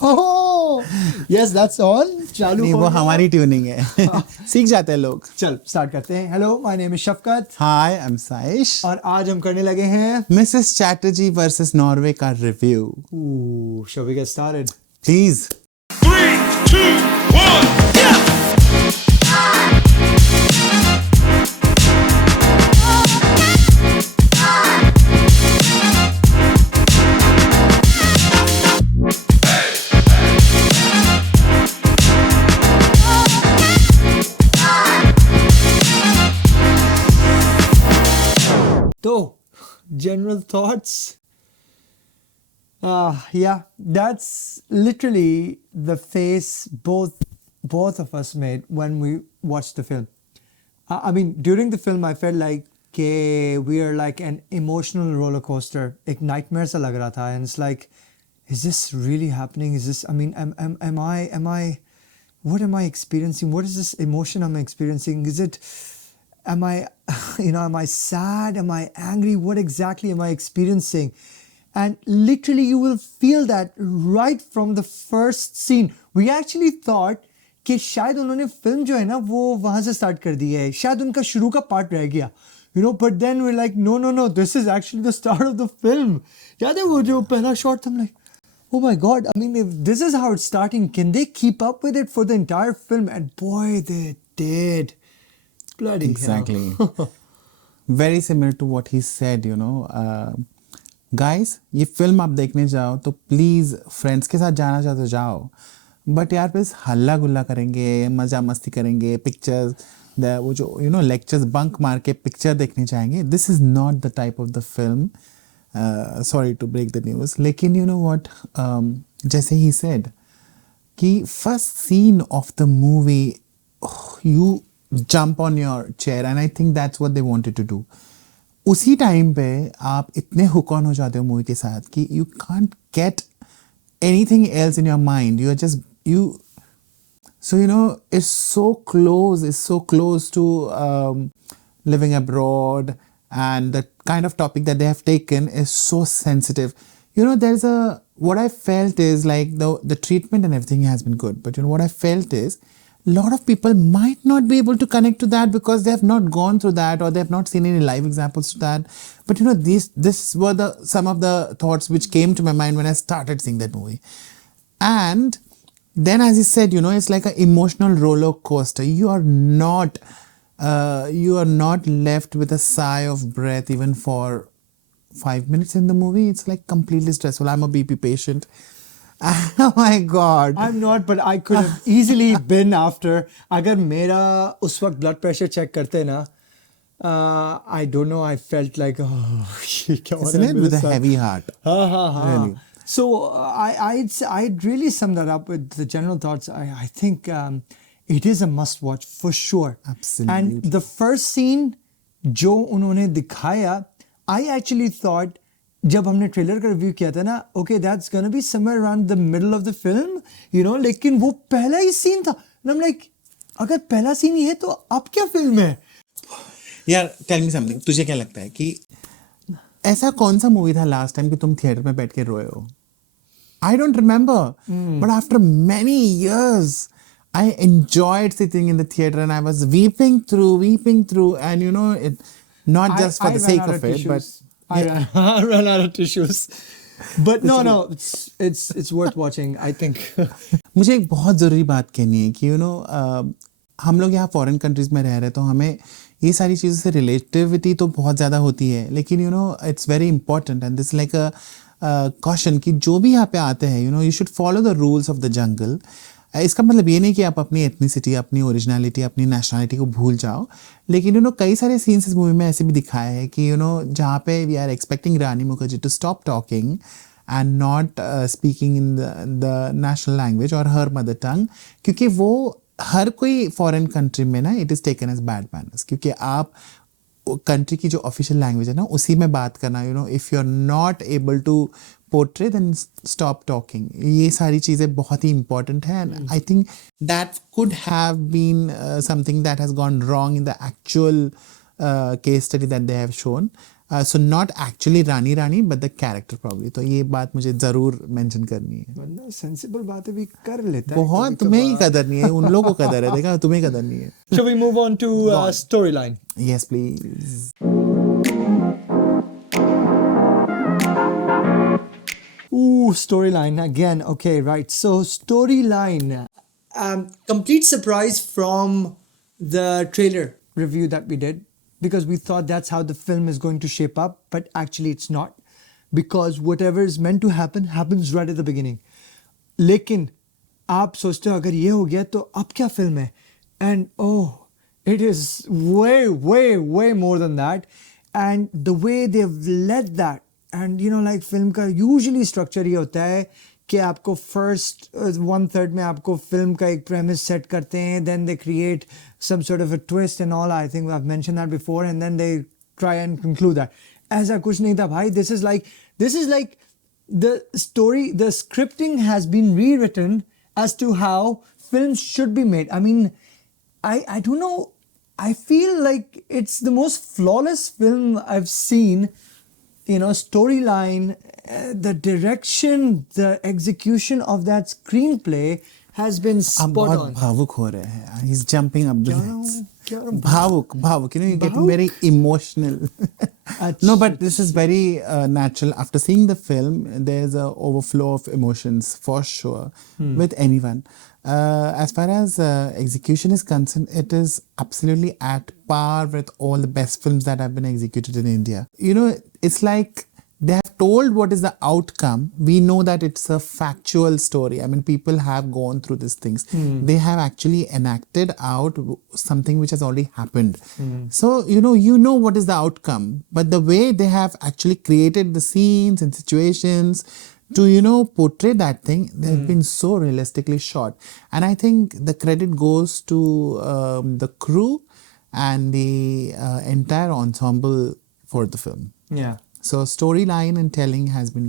Oh, yes, that's on. चालू नहीं, हो वो गया। हमारी ट्यूनिंग है। सीख जाते हैं लोग। चल स्टार्ट करते हैं। Hello, my name is Shafqat hi, I am Saish और आज हम करने लगे हैं मिसेस चैटर्जी वर्सेस नॉर्वे का review. shall we get started? Please. 3, 2, 1, yeah! तो general thoughts. Yeah, that's literally the face both of us made when we watched the film. I mean, during the film, I felt like we are like an emotional roller coaster. एक nightmare सा लग रहा था, and it's like, is this really happening? Is this? I mean, am I? What am I experiencing? What is this emotion I'm experiencing? Is it? Am I, am I sad? Am I angry? What exactly am I experiencing? And literally you will feel that right from the first scene. We actually thought कि शायद उन्होंने film जो है ना वो वहाँ से start कर दी है, शायद उनका शुरू का पार्ट रह गया, but then we're like no, this is actually the start of the film. याद है वो जो पहला शॉट था, I'm like, oh my god, I mean, if this is how it's starting, can they keep up with it for the entire film? And boy, they did. Bloody Exactly. hell. Very similar to what he said, Guys, ये film आप देखने जाओ तो please friends के साथ जाना चाहो तो जाओ, बट यार बस हल्ला गुल्ला करेंगे, मज़ा मस्ती करेंगे, पिक्चर्स वो जो लेक्चर्स बंक मार के पिक्चर देखने जाएंगे, this is not the type of the film. Sorry to break the news, लेकिन यू नो व्हाट, जैसे ही सेड कि first scene of the movie you jump on your chair and I think that's what they wanted to do. उसी time पे आप इतने hook on हो जाते हो मूवी के साथ कि you can't get anything else in your mind. You are just so it's so close to living abroad, and the kind of topic that they have taken is so sensitive. There's what I felt is like the treatment and everything has been good, but what I felt is a lot of people might not be able to connect to that because they have not gone through that or they have not seen any live examples to that. But this were some of the thoughts which came to my mind when I started seeing that movie. And then, as he said, it's like an emotional roller coaster. You are not left with a sigh of breath even for 5 minutes in the movie. It's like completely stressful. I'm a BP patient. Oh my God. I'm not, but I could have easily been after. अगर मेरा उस वक्त blood pressure check करते ना, I don't know, I felt like, Isn't it with a heavy heart? Really. So I'd really sum that up with the general thoughts. I think it is a must watch for sure. Absolutely. And the first scene जो उन्होंने दिखाया, I actually thought जब हमने trailer का review किया था ना, okay, that's gonna be somewhere around the middle of the film, लेकिन वो पहला ही सीन था, and I'm like, अगर पहला सीन ही है तो अब क्या फिल्म है? यार टेल मी समथिंग, तुझे क्या लगता है कि ऐसा कौन सा मूवी था लास्ट टाइम कि तुम थिएटर में बैठ के रोए हो? I don't remember, but after many years I enjoyed sitting in the theater and I was weeping through, and it not just for the sake of it, but I ran out of tissues. But no, it's worth watching, I think. मुझे एक बहुत ज़रूरी बात कहनी है कि हम लोग यहाँ फॉरेन कंट्रीज़ में रह रहे, तो हमें ये सारी चीज़ों से रिलेटिविटी तो बहुत ज़्यादा होती है, लेकिन it's very important and this like a caution कि जो भी यहाँ पे आते हैं you should follow the rules of the jungle. इसका मतलब ये नहीं कि आप अपनी एथनिसिटी, अपनी ओरिजिनलिटी, अपनी नेशनलिटी को भूल जाओ, लेकिन कई सारे सीन्स इस मूवी में ऐसे भी दिखाए हैं कि जहाँ पे we are expecting Rani Mukherjee to stop talking and not speaking in the national language और हर मदर टंग, क्योंकि वो हर कोई फॉरेन कंट्री में ना it is taken as bad manners, क्योंकि आप कंट्री की जो ऑफिशियल लैंग्वेज है ना उसी में बात करना, if you are not able to portray, then stop talking. ये सारी चीज़ें बहुत ही important है, and I think that could have been something that has gone wrong in the actual case study that they have shown. So not actually Rani Rani but the character probably. तो ये बात मुझे ज़रूर mention करनी है. वरना sensible बातें भी कर लेता है बहुत. तुम्हें ही कदर नहीं है, उन लोगों को कदर है. देखा, तुम्हें कदर नहीं है. Shall we move on to storyline? Yes, please. Ooh, storyline again. Okay, right. So storyline, complete surprise from the trailer review that we did, because we thought that's how the film is going to shape up, but actually it's not, because whatever is meant to happen happens right at the beginning. लेकिन आप सोचते हो अगर ये हो गया तो अब क्या फिल्म है, and it is way more than that, and the way they've led that. And you know, like film का यूजुअली स्ट्रक्चर ये होता है कि आपको फर्स्ट 1/3 में आपको फिल्म का एक प्रेमिस सेट करते हैं, then they create some sort of a twist and all. I think I have mentioned that before, and then they try and conclude that. ऐसा कुछ नहीं था भाई. This is like the story, the scripting has been rewritten as to how films should be made. I mean, I don't know. I feel like it's the most flawless film I've seen. You know, storyline, the direction, the execution of that screenplay has been आप spot बहुत on. भावुक हो रहे हैं. He's jumping up the lights. क्या भावुक. You know, you get भावुक? very emotional. No, but this is very natural. After seeing the film, there's a overflow of emotions for sure with anyone. As far as execution is concerned, it is absolutely at par with all the best films that have been executed in India. You know, it's like they have told what is the outcome. We know that it's a factual story. I mean, people have gone through these things. They have actually enacted out something which has already happened. So, you know what is the outcome. But the way they have actually created the scenes and situations to, portray that thing, they've been so realistically shot. And I think the credit goes to the crew and the entire ensemble for the film. Yeah. So storyline and telling has been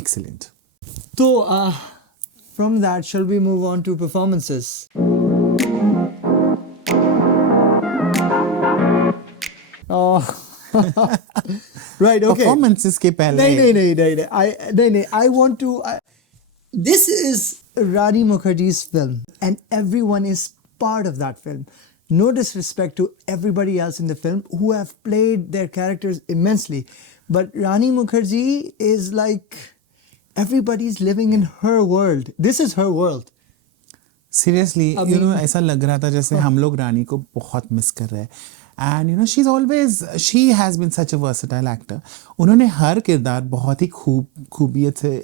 excellent. So, from that, shall we move on to performances? Oh, right. Okay. Performances के पहले. नहीं. I want to. This is Rani Mukherjee's film, and everyone is part of that film. No disrespect to everybody else in the film who have played their characters immensely, but Rani Mukherjee is like everybody's living in her world. This is her world. Seriously, ऐसा लग रहा था जैसे हम लोग रानी को बहुत miss कर रहे हैं. And she has been such a versatile actor. उन्होंने हर किरदार बहुत ही खूबियत से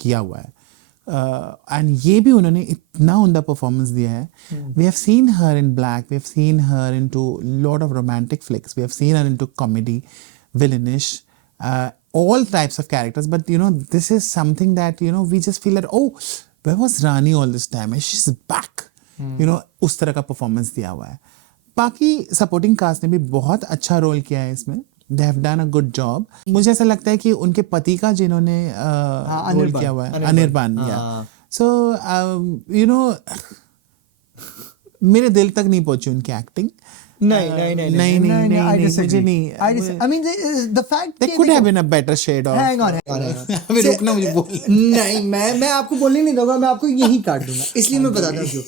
किया हुआ है. And ये भी उन्होंने इतना उम्दा परफॉर्मेंस दिया है. We have seen her in Black, we have seen her into lot of romantic flicks, we have seen her into comedy, villainish, all types of characters. But this is something that we just feel that, where was Rani all this time? She's back. उस तरह का performance दिया हुआ है. बाकी supporting cast ने भी बहुत अच्छा रोल किया है इसमें. They have done a good job. मुझे ऐसा लगता है कि उनके पति का जिन्होंने रोल किया हुआ है, अनिर्बान. So मेरे दिल तक नहीं पहुंची उनकी एक्टिंग. नहीं. I disagree. I mean, the fact there could have been a better shade of. Hang on. अभी रुकना मुझे बोल. नहीं, मैं आपको बोलने नहीं दूंगा. मैं आपको यही काट दूंगा. इसलिए मैं बताता हूँ क्यों.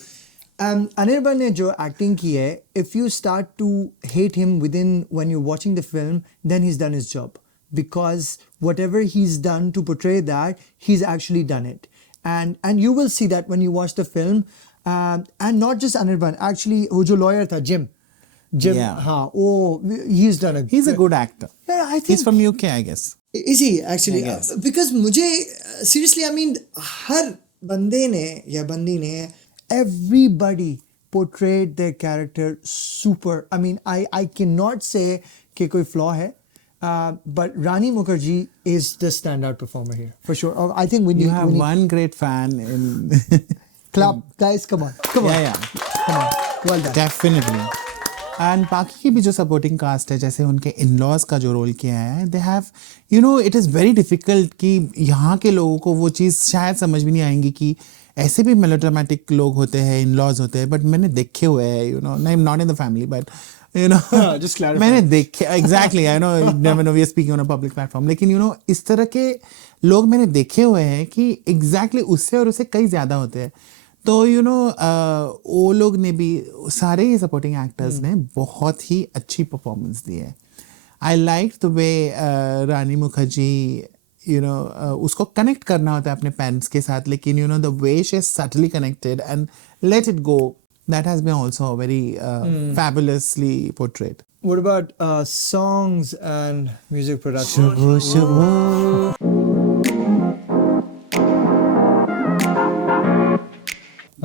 Anirban ने जो एक्टिंग की है, if you start to hate him when you're watching the film, then he's done his job, because whatever he's done to portray that, he's actually done it, and you will see that when you watch the film, and not just Anirban, actually वो जो lawyer था Jim, Yeah. he's done a. He's a good actor. Yeah, I think He's from UK, I guess. Is he actually? I guess. Because मुझे seriously, I mean, हर बंदे ने या बंदी ने, everybody portrayed their character super. I mean, I cannot say कि कोई flaw है, but Rani Mukherjee is the standout performer here for sure. I think we need. You have one great fan in. Clap, guys! Come on. Yeah. Come on. Well done. Definitely. And बाकी की भी जो supporting cast है, जैसे उनके in-laws का जो role किया है, they have, it is very difficult कि यहाँ के लोगों को वो चीज़ शायद समझ भी नहीं आएंगी कि ऐसे भी मेलोड्रामेटिक लोग होते हैं, इन-लॉज होते हैं. बट मैंने देखे हुए हैं, not in the family, but you know. Just clarify. मैंने देखे exactly, I know never know we are speaking on a public platform, लेकिन you know इस तरह के लोग मैंने देखे हुए हैं कि exactly उससे और उससे कई ज़्यादा होते हैं. तो you know वो लोग ने भी सारे ही supporting actors ने बहुत ही अच्छी performance दी है. I liked the way Rani Mukherjee you know उसको connect करना होता है अपने parents के साथ, लेकिन you know the way she is subtly connected and let it go, that has been also very fabulously portrayed. What about songs and music production? शुभो शुभो.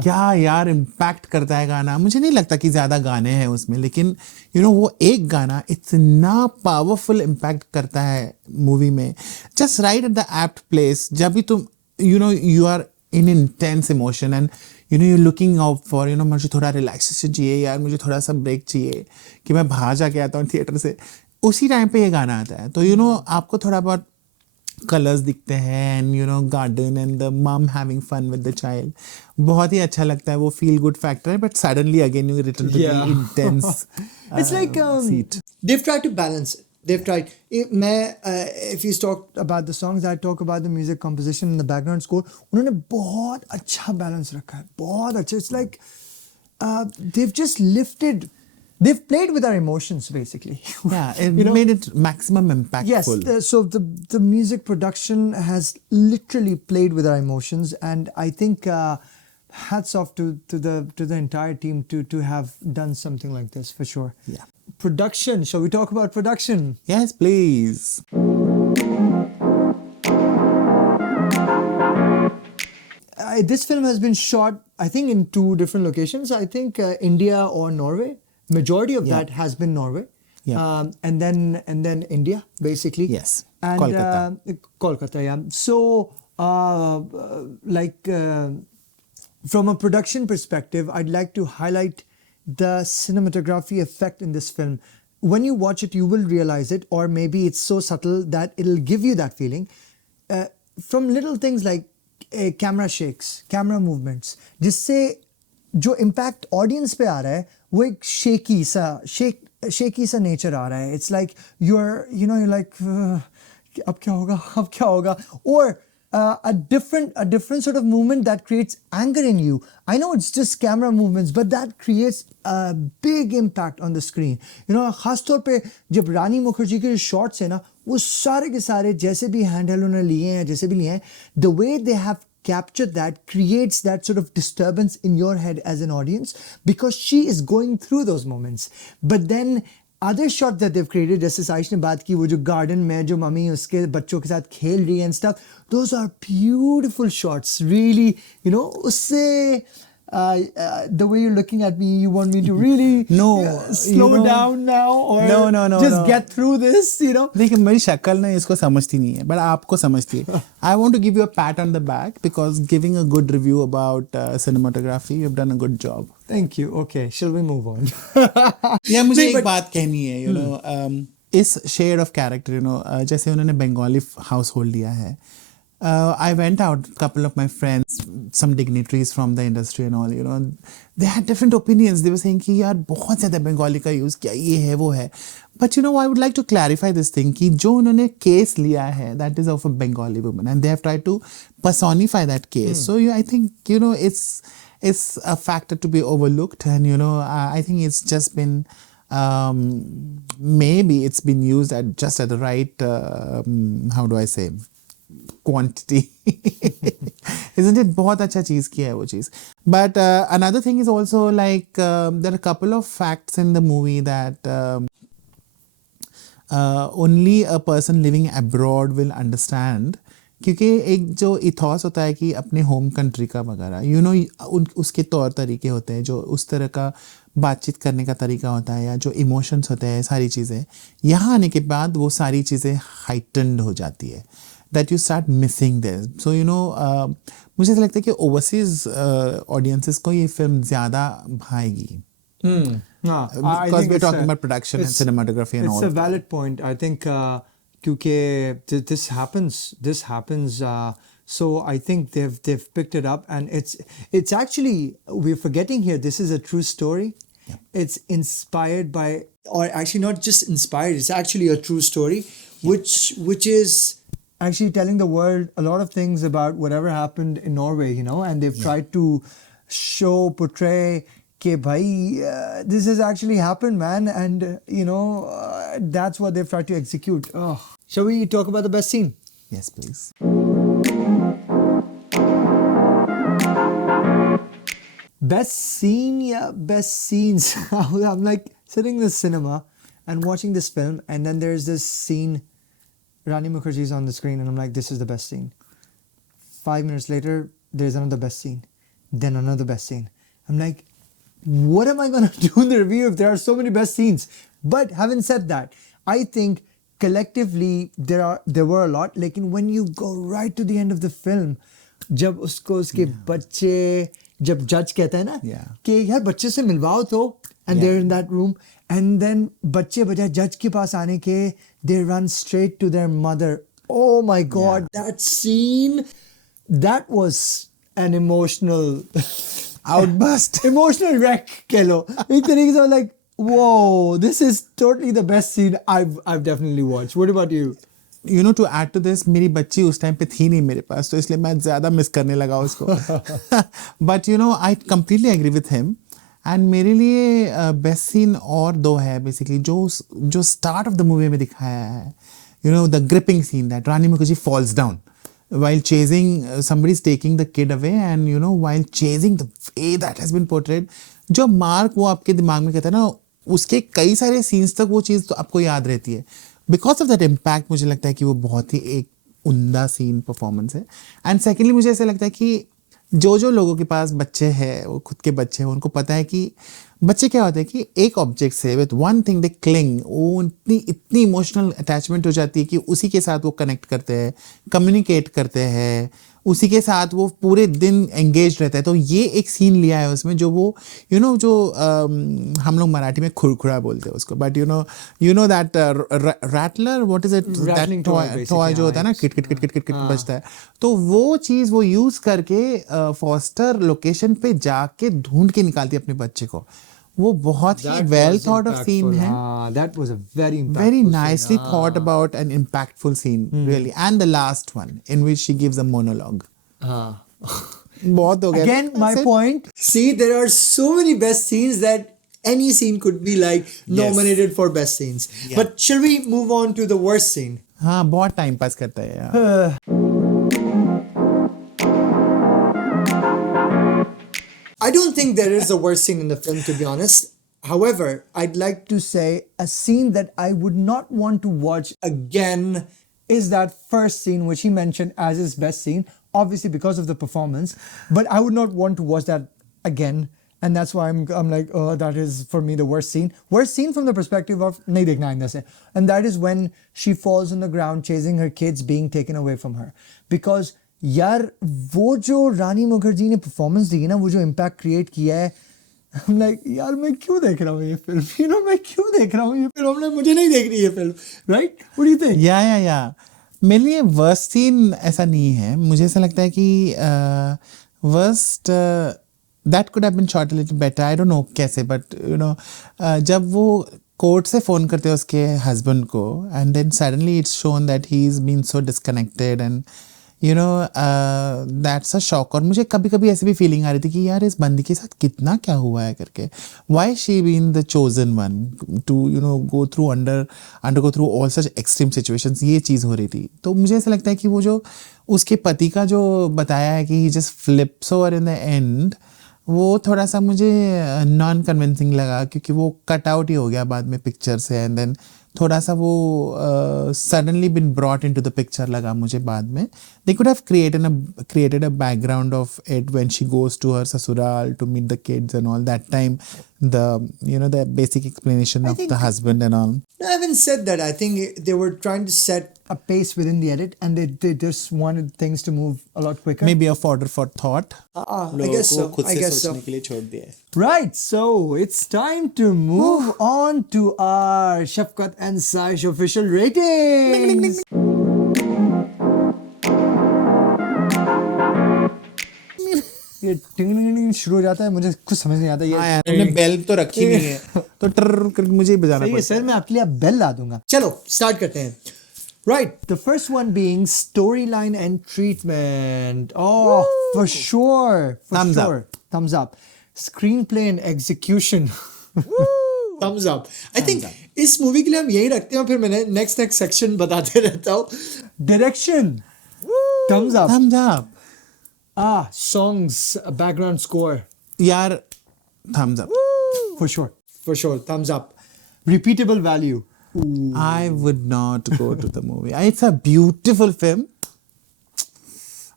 क्या यार इम्पैक्ट करता है गाना. मुझे नहीं लगता कि ज़्यादा गाने हैं उसमें, लेकिन यू नो वो एक गाना इतना पावरफुल इम्पैक्ट करता है मूवी में. Just right at the apt place, जब भी तुम you know you are in intense emotion and you know you looking out for you know मुझे थोड़ा रिलैक्सेशन चाहिए यार, मुझे थोड़ा सा ब्रेक चाहिए कि मैं बाहर जाके आता हूँ थिएटर से, उसी टाइम पे ये गाना आता है. तो यू नो आपको थोड़ा बहुत कलर्स दिखते हैं and you know garden and the mum having fun with the child. बहुत ही अच्छा लगता है, वो फील गुड फैक्टर है. But suddenly again you return to the intense. It's like seat. they've tried to balance it. They've tried. If you talk about the songs, I talk about the music composition and the background score. उन्होंने बहुत अच्छा balance रखा है, बहुत अच्छा. It's like they've just lifted. They've played with our emotions basically. Yeah, it You know? made it maximum impactful. Yes, so the music production has literally played with our emotions, and I think hats off to the entire team to have done something like this for sure. Yeah. Production. Shall we talk about production? Yes, please. This film has been shot, I think, in 2 different locations. I think India or Norway. Majority of that has been Norway. Yeah. And then India, basically. Yes. And Kolkata. Kolkata, yeah. So, from a production perspective, I'd like to highlight the cinematography effect in this film. When you watch it, you will realize it, or maybe it's so subtle that it'll give you that feeling. From little things like camera shakes, camera movements, जिससे जो impact audience पे आ रहा है वो एक shaky सा nature आ रहा है. It's like you're like अब क्या होगा, or a different sort of movement that creates anger in you. I know it's just camera movements, but that creates a big impact on the screen. You know, खास तौर पे जब रानी मुखर्जी के shots है ना, वो सारे के सारे जैसे भी handheld उन्होंने लिए हैं, जैसे भी लिए हैं, the way they have captured that creates that sort of disturbance in your head as an audience, because she is going through those moments. But then other shots that they've created, जैसे साइश ने बात की, वो जो garden में जो mummy उसके बच्चों के साथ खेल रही है and stuff, those are beautiful shots. Really, you know, उससे the way you're looking at me, you want me to really slow down now, or just get through this, you know. देखिए मेरी शक्ल ना इसको समझती नहीं है, but आपको समझती है. I want to give you a pat on the back because giving a good review about cinematography, you've done a good job. Thank you. Okay, shall we move on? या मुझे एक बात कहनी है, you know, इस shade of character, you know, जैसे उन्होंने Bengali household लिया है. I went out, a couple of my friends, some dignitaries from the industry and all, you know, they had different opinions. They were saying कि यार बहुत ज़्यादा बंगाली का use किया, ये है वो है. But you know, I would like to clarify this thing कि जो उन्होंने case लिया है, that is of a Bengali woman, and they have tried to personify that case. So I think, you know, it's a factor to be overlooked, and you know, I think it's just been maybe it's been used just at the right how do I say, quantity. Isn't it? बहुत अच्छा चीज़ किया है वो चीज़. But another thing is also like there are a couple of facts in the movie that only a person living abroad will understand. क्योंकि एक जो ethos होता है कि अपने होम कंट्री का वगैरह, यू नो, उसके तौर तरीके होते हैं, जो उस तरह का बातचीत करने का तरीका होता है, या जो इमोशंस होते हैं, सारी चीज़ें यहाँ आने के बाद वो सारी चीज़ें हाइटन्ड हो जाती है. That you start missing this. So you know, मुझे ऐसा लगता है कि overseas audiences को ये फिल्म ज़्यादा भाएगी. Because we're talking about production and cinematography and all. It's a valid point. I think क्योंकि this happens. So I think they've picked it up, and it's actually, we're forgetting here, this is a true story. It's inspired by, or actually not just inspired, it's actually a true story, which is actually telling the world a lot of things about whatever happened in Norway, you know, and they've tried to portray ke bhai, this has actually happened, man, and that's what they've tried to execute. Oh. Shall we talk about the best scene? Yes, please. Best scene, yeah, best scenes. I'm like sitting in the cinema and watching this film, and then there's this scene, Rani Mukherjee's on the screen, and I'm like, this is the best scene. 5 minutes later, there's another best scene, then another best scene. I'm like, what am I gonna do in the review if there are so many best scenes? But having said that, I think collectively there were a lot. Like when you go right to the end of the film, जब उसको उसके बच्चे जब जज कहता है ना कि यार बच्चे से मिलवाओ तो, and they're in that room, and then बच्चे बजाय जज के पास आने के they run straight to their mother. Oh my God, that scene, that was an emotional outburst, emotional wreck कह लो एक तरीके से. Like, whoa, this is totally the best scene I've definitely watched. What about you? You know, to add to this, मेरी बच्ची उस time पे थी नहीं मेरे पास, तो इसलिए मैं ज़्यादा मिस करने लगा उसको. But you know, I completely agree with him. And मेरे लिए बेस्ट सीन और दो है बेसिकली जो स्टार्ट ऑफ द मूवी में दिखाया है. You know, the gripping scene that Rani Mukherjee falls down while chasing, somebody's taking the kid away, and you know, while chasing, the way that has been portrayed, जो mark वो आपके दिमाग में कहता है ना, उसके कई सारे सीन्स तक वो चीज़ तो आपको याद रहती है. बिकॉज ऑफ दैट इम्पैक्ट मुझे लगता है कि वो बहुत ही एक उम्दा सीन परफॉर्मेंस है. एंड सेकेंडली मुझे ऐसा लगता है कि जो लोगों के पास बच्चे हैं, वो खुद के बच्चे हैं, उनको पता है कि बच्चे क्या होते हैं कि एक ऑब्जेक्ट से with one thing they cling, वो इतनी इमोशनल अटैचमेंट हो जाती है कि उसी के साथ वो कनेक्ट करते हैं, कम्युनिकेट करते हैं, उसी के साथ वो पूरे दिन एंगेज रहता है. तो ये एक सीन लिया है उसमें जो वो जो हम लोग मराठी में खुरखुरा बोलते हैं उसको, but you know that rattler, what is it, that toy जो होता है ना, kit kit kit kit kit kit बजता है. तो वो चीज़ वो यूज़ करके फॉस्टर लोकेशन पे जाके ढूंढ के निकालती है अपने बच्चे को. वो बहुत ही वेल थॉट ऑफ सीन है. That was a very nicely thought about an impactful scene, really. And the last one in which she gives a monologue. बहुत हो गया. Again, my point. See, there are so many best scenes that any scene could be like nominated for best scenes. Yeah. But shall we move on to the worst scene? हाँ, बहुत time pass करता है यार. I don't think there is a worst scene in the film, to be honest. However, I'd like to say a scene that I would not want to watch again is that first scene which he mentioned as his best scene, obviously because of the performance, but I would not want to watch that again. And that's why I'm like, oh, that is for me the worst scene. Worst scene from the perspective of nahi dekhna aayinda se. And that is when she falls on the ground chasing her kids being taken away from her. Because यार वो जो रानी मुखर्जी ने performance दी है ना, वो जो impact create किया है, I'm like, यार मैं क्यों देख रहा हूँ ये फिल्म, मैं क्यों देख रहा हूँ ये फिल्म, मुझे नहीं देख रही ये film, right? What do you think? या मेरे लिए वर्स्ट सीन ऐसा नहीं है. मुझे ऐसा लगता है कि worst that could have been shot a little better. I don't know कैसे, बट जब वो कोर्ट से फ़ोन करते हैं उसके हस्बैंड को, and then suddenly it's shown that he is been so disconnected, and that's a shock. और मुझे कभी कभी ऐसी भी फीलिंग आ रही थी कि यार इस बंदी के साथ कितना क्या हुआ है करके. Why she been the chosen one to undergo through all such extreme situations, ये चीज़ हो रही थी. तो मुझे ऐसा लगता है कि वो जो उसके पति का जो बताया है कि he just flips over in the end, वो थोड़ा सा मुझे नॉन कन्विंसिंग लगा, क्योंकि वो कट आउट ही हो गया बाद में पिक्चर से, एंड देन थोड़ा सा वो suddenly been brought into the picture लगा मुझे बाद में. They could have created a background of it when she goes to her sasural to meet the kids and all that time, the basic explanation of the husband and all. I haven't said that. I think they were trying to set a pace within the edit, and they just wanted things to move a lot quicker. Maybe a fodder for thought. I guess so. खुद I से guess so. सोचने के लिए छोड़ दिया है. Right, so it's time to move on to our Shafqat and Saaish official ratings. ये टिंग टिंग टिंग शुरू हो जाता है, मुझे कुछ समझ नहीं आता ये। हाँ यार, हमने बेल तो रखी नहीं है तो ट्र करके मुझे ही बजाना सही है पड़ता सर, मैं आपके लिए अब बेल ला दूंगा। चलो स्टार्ट करते हैं। Right, the first one being storyline and treatment. Oh, for sure, Thumbs up. thumbs up. Screenplay and execution. Thumbs up. I think इस मूवी के लिए हम यही रखते हैं, फिर मैंने next section बताते रहता हूँ। Direction. Thumbs up. Thumbs up. Songs, background score. यार thumbs up. For sure, thumbs up. Repeatable value. I would not go to the movie. It's a beautiful film.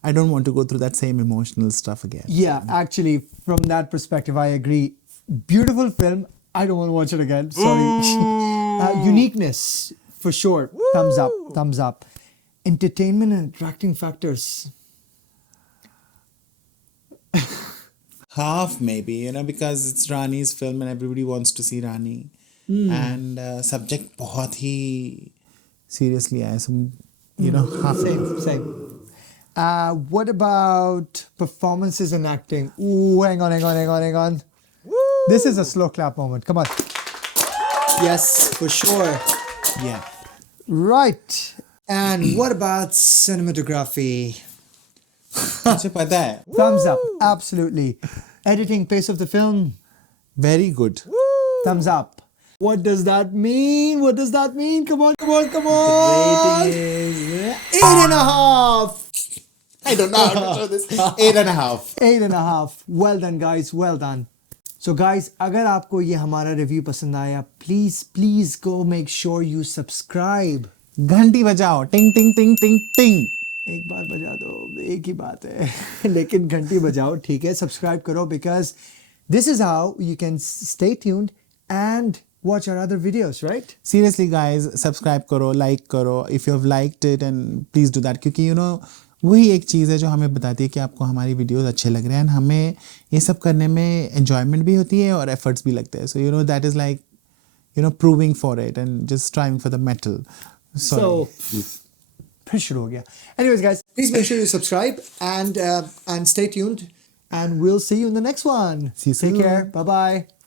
I don't want to go through that same emotional stuff again. Yeah, actually, from that perspective, I agree. Beautiful film. I don't want to watch it again. Sorry. Uniqueness, for sure. Thumbs up. Thumbs up. Entertainment and attracting factors. Half maybe, you know, because it's Rani's film and everybody wants to see Rani. And subject बहुत ही seriously आया, so you know, half. Same. What about performances and acting? Ooh, hang on. This is a slow clap moment. Come on. Yes, for sure. Yeah. Right. And what about cinematography? मुझे पता है. Thumbs up. Absolutely. Editing, pace of the film. Very good. Thumbs up. What does that mean? Come on. The rating is 8.5. I don't know how to show this. 8.5. 8.5. Well done, guys. Well done. So, guys, अगर आपको ये हमारा review पसंद आया, please go make sure you subscribe. घंटी बजाओ. Ting ting ting ting ting. एक बार बजा दो, एक ही बात है। लेकिन घंटी बजाओ, ठीक है? Subscribe करो, because this is how you can stay tuned and watch our other videos, right? Seriously, guys, subscribe करो, like करो. If you have liked it, and please do that, क्योंकि you know वही एक चीज़ है जो हमें बताती है कि आपको हमारी वीडियोस अच्छे लग रहे हैं, and हमें ये सब करने में enjoyment भी होती है और efforts भी लगते हैं. So you know that is like, you know, proving for it and just striving for the metal. Sorry. So फिर शुरू हो गया. Anyways, guys, please make sure you subscribe and stay tuned, and we'll see you in the next one. See you Take soon. care. Bye bye.